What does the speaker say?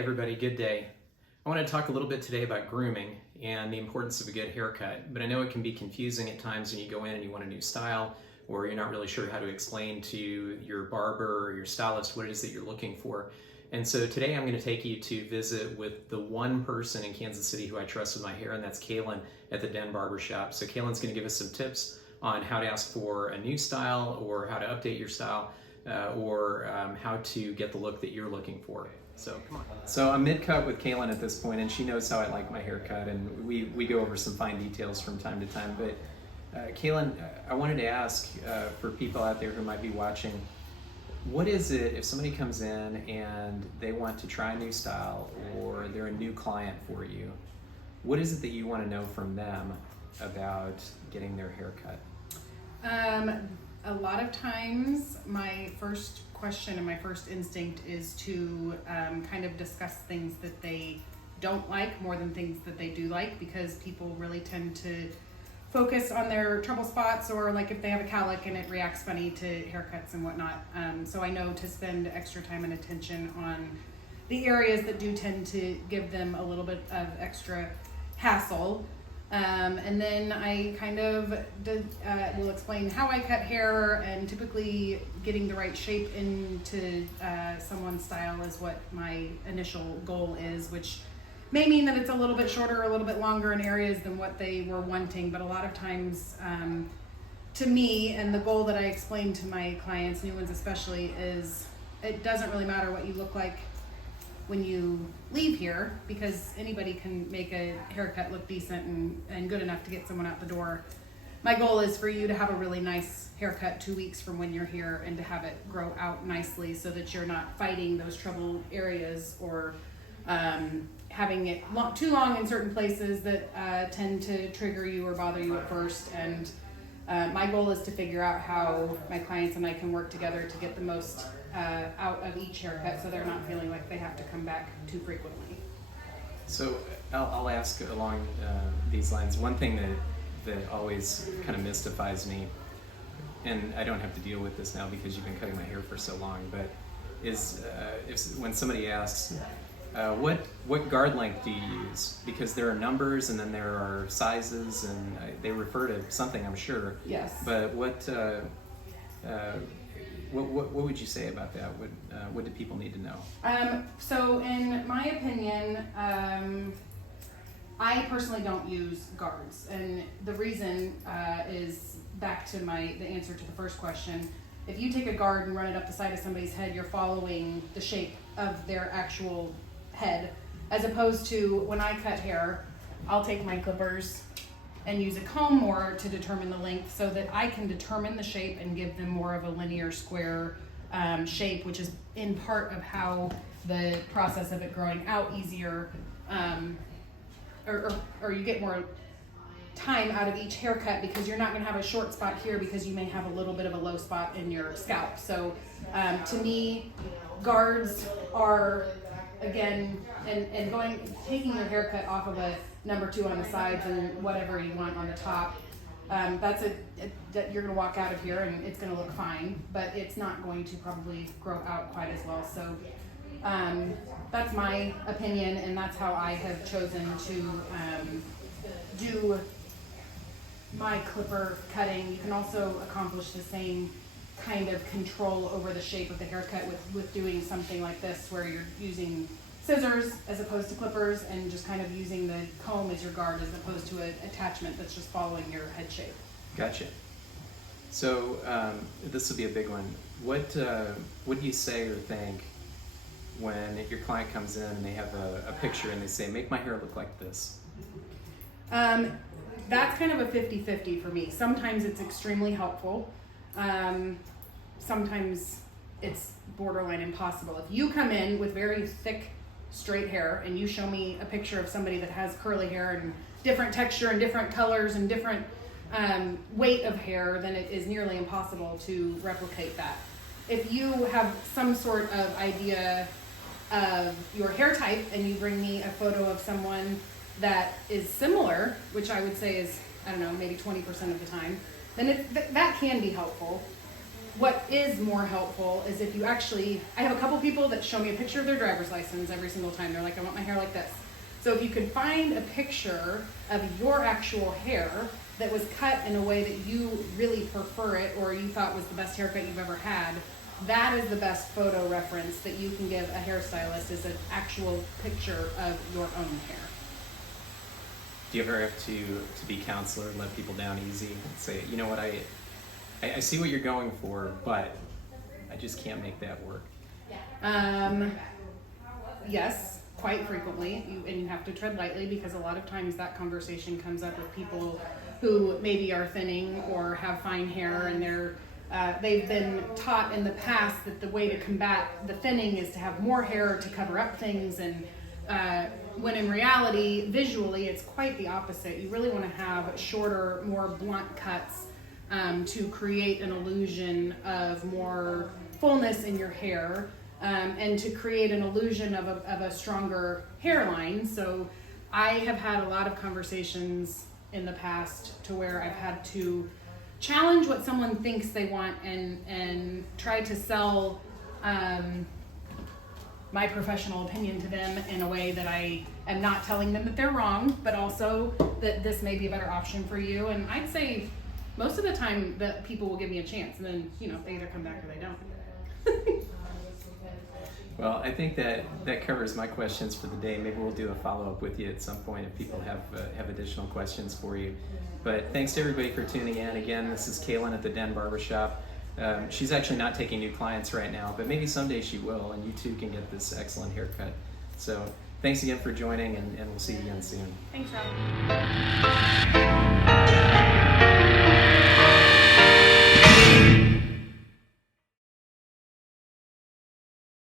everybody, good day. I want to talk a little bit today about grooming and the importance of a good haircut, but I know it can be confusing at times when you go in and you want a new style, or you're not really sure how to explain to your barber or your stylist what it is that you're looking for. And so today I'm going to take you to visit with the one person in Kansas City who I trust with my hair, and that's Kalin at the Den Barbershop. So Kalin's going to give us some tips on how to ask for a new style, or how to update your style, or how to get the look that you're looking for. So come on. So I'm mid-cut with Kalin at this point, and she knows how I like my haircut, and we go over some fine details from time to time. But Kalin, I wanted to ask for people out there who might be watching, what is it if somebody comes in and they want to try a new style, or they're a new client for you, what is it that you want to know from them about getting their haircut? A lot of times my first question and my first instinct is to kind of discuss things that they don't like more than things that they do like, because people really tend to focus on their trouble spots, or like if they have a cowlick and it reacts funny to haircuts and whatnot. So I know to spend extra time and attention on the areas that do tend to give them a little bit of extra hassle. And then I kind of will explain how I cut hair, and typically getting the right shape into someone's style is what my initial goal is, which may mean that it's a little bit shorter, a little bit longer in areas than what they were wanting. But a lot of times, to me, and the goal that I explain to my clients, new ones especially, is it doesn't really matter what you look like when you leave here, because anybody can make a haircut look decent and good enough to get someone out the door. My goal is for you to have a really nice haircut 2 weeks from when you're here, and to have it grow out nicely so that you're not fighting those trouble areas, or having it too long in certain places that tend to trigger you or bother you at first. And my goal is to figure out how my clients and I can work together to get the most out of each haircut, so they're not feeling like they have to come back too frequently. So I'll ask along these lines. One thing that always kind of mystifies me, and I don't have to deal with this now because you've been cutting my hair for so long, but is when somebody asks, what guard length do you use? Because there are numbers, and then there are sizes, and they refer to something, I'm sure. Yes. But what would you say about that? What do people need to know? So in my opinion, I personally don't use guards, and the reason is back to the answer to the first question. If you take a guard and run it up the side of somebody's head, you're following the shape of their actual head, as opposed to when I cut hair, I'll take my clippers and use a comb more to determine the length, so that I can determine the shape and give them more of a linear square shape, which is in part of how the process of it growing out easier, or you get more time out of each haircut, because you're not going to have a short spot here because you may have a little bit of a low spot in your scalp. So to me, guards are, again, and taking your haircut off of a number 2 on the sides and whatever you want on the top, that you're going to walk out of here and it's going to look fine, but it's not going to probably grow out quite as well. So that's my opinion, and that's how I have chosen to do my clipper cutting. You can also accomplish the same kind of control over the shape of the haircut with doing something like this, where you're using scissors as opposed to clippers, and just kind of using the comb as your guard, as opposed to an attachment that's just following your head shape. Gotcha. So this will be a big one. What do you say or think when your client comes in and they have a picture and they say, make my hair look like this? That's kind of a 50-50 for me. Sometimes it's extremely helpful. Sometimes it's borderline impossible. If you come in with very thick, straight hair, and you show me a picture of somebody that has curly hair and different texture and different colors and different weight of hair, then it is nearly impossible to replicate that. If you have some sort of idea of your hair type, and you bring me a photo of someone that is similar, which I would say is, I don't know, maybe 20% of the time, then that can be helpful. what is more helpful is if you actually, I have a couple people that show me a picture of their driver's license every single time. They're like, I want my hair like this. So if you could find a picture of your actual hair that was cut in a way that you really prefer it, or you thought was the best haircut you've ever had, that is the best photo reference that you can give a hairstylist, is an actual picture of your own hair. Do you ever have to be counselor and let people down easy and say, you know what, I see what you're going for, but I just can't make that work? Yes, quite frequently, and you have to tread lightly, because a lot of times that conversation comes up with people who maybe are thinning or have fine hair, and they've been taught in the past that the way to combat the thinning is to have more hair to cover up things, and when in reality, visually, it's quite the opposite. You really want to have shorter, more blunt cuts to create an illusion of more fullness in your hair, and to create an illusion of a stronger hairline. So I have had a lot of conversations in the past to where I've had to challenge what someone thinks they want and try to sell my professional opinion to them in a way that I am not telling them that they're wrong, but also that this may be a better option for you. And I'd say most of the time that people will give me a chance, and then, you know, they either come back or they don't. Well, I think that covers my questions for the day. Maybe we'll do a follow-up with you at some point if people have additional questions for you. But thanks to everybody for tuning in. Again, this is Kalin at the Den Barbershop. She's actually not taking new clients right now, but maybe someday she will, and you too can get this excellent haircut. So thanks again for joining, and we'll see you again soon. Thanks, Rob.